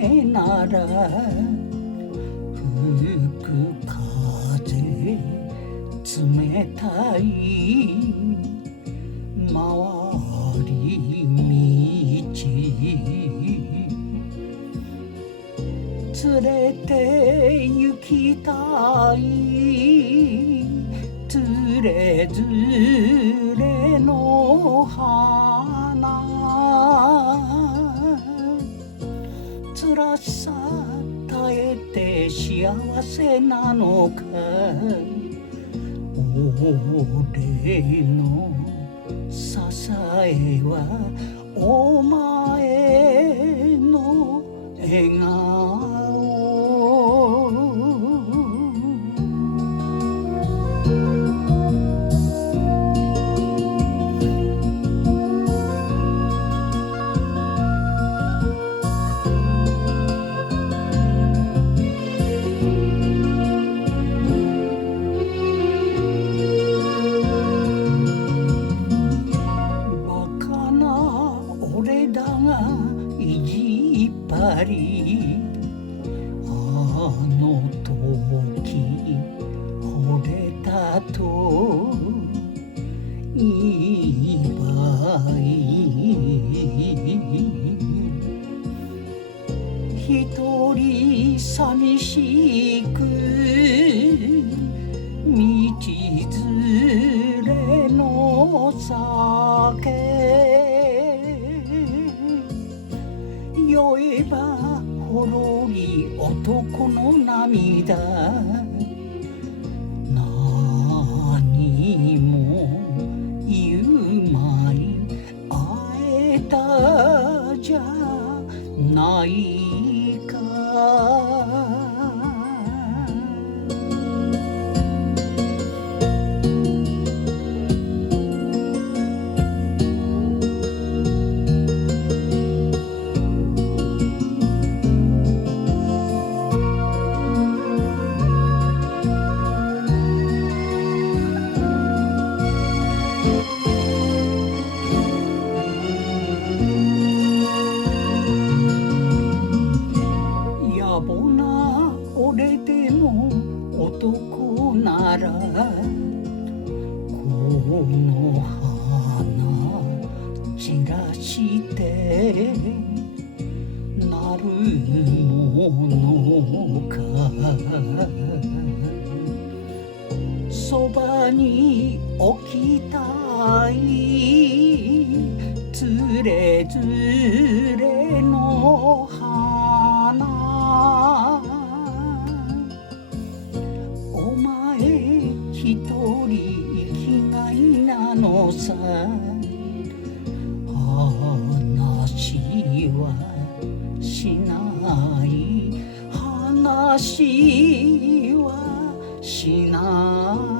雨なら吹く風冷たい回り道連れて行きたいつれづれの花辛さ耐えて幸せなのか俺の支えはお前の笑顔意地っ張りあの時惚れたと言えばいい一人寂しく道連れの酒酔えばほろり男の涙何も言うまい会えたじゃないか野暮な俺でも男ならこの花散らしてなるものかそばに置きたいつれづれの花お前一人生きがいなのさ話はしない話はしない